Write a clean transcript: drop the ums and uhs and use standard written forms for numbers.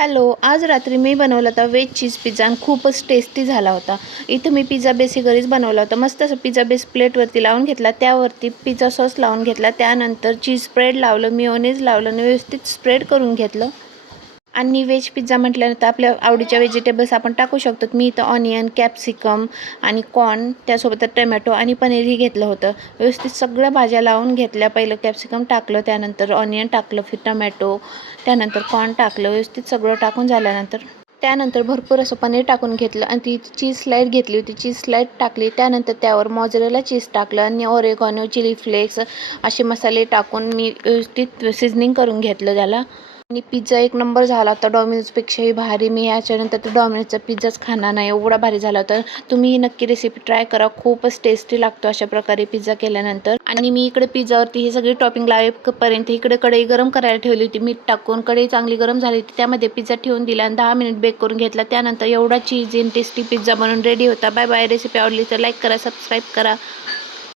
Hello, आज रात्री मी बनवला होता व्हेज चीज पिझ्झा आणि खूपच टेस्टी झाला होता. इथं मी पिझ्झा बेस ही घरीच बनवला होता. मस्त असं पिझ्झा बेस प्लेटवरती लावून घेतला. त्यावरती पिझ्झा सॉस लावून घेतला. त्यानंतर चीज स्प्रेड लावलं, मेयोनीज लावलं आणि व्यवस्थित स्प्रेड करून घेतलं. आणि व्हेज पिझ्झा म्हटल्यानंतर आपल्या आवडीच्या व्हेजिटेबल्स आपण टाकू शकतो. मी इथं ऑनियन, कॅप्सिकम आणि कॉर्न त्यासोबत टोमॅटो आणि पनीरही घेतलं होतं. व्यवस्थित सगळ्या भाज्या लावून घेतल्या. पहिलं कॅप्सिकम टाकलं, त्यानंतर ऑनियन टाकलं, फिर टोमॅटो, त्यानंतर कॉर्न टाकलं. व्यवस्थित सगळं टाकून झाल्यानंतर त्यानंतर भरपूर असं पनीर टाकून घेतलं आणि ती चीज स्लाईड घेतली होती. चीज स्लाईड टाकली. त्यानंतर त्यावर मोझरेला चीज टाकलं आणि ओरेगॅनो, चिली फ्लेक्स असे मसाले टाकून मी व्यवस्थित सीझनिंग करून घेतलं त्याला. आणि पिझ्झा एक नंबर झाला होता. डॉमिनोजपेक्षाही भारी. मी याच्यानंतर तर डॉमिनोजचा पिझ्झाच खाणार नाही, एवढा भारी झाला होता. तुम्ही नक्की रेसिपी ट्राय करा. खूपच टेस्टी लागतो अशा प्रकारे पिझ्झा केल्यानंतर. आणि मी इकडे पिझ्झावरती हे सगळी टॉपिंग लावेपर्यंत इकडे कढई गरम करायला ठेवली होती. मीठ टाकून कढई चांगली गरम झाली होती. त्यामध्ये पिझ्झा ठेवून दिला आणि 10 मिनिट बेक करून घेतला. त्यानंतर एवढा चीज आणि टेस्टी पिझ्झा बनून रेडी होता. Bye bye. रेसिपी आवडली तर लाईक करा, सबस्क्राईब करा.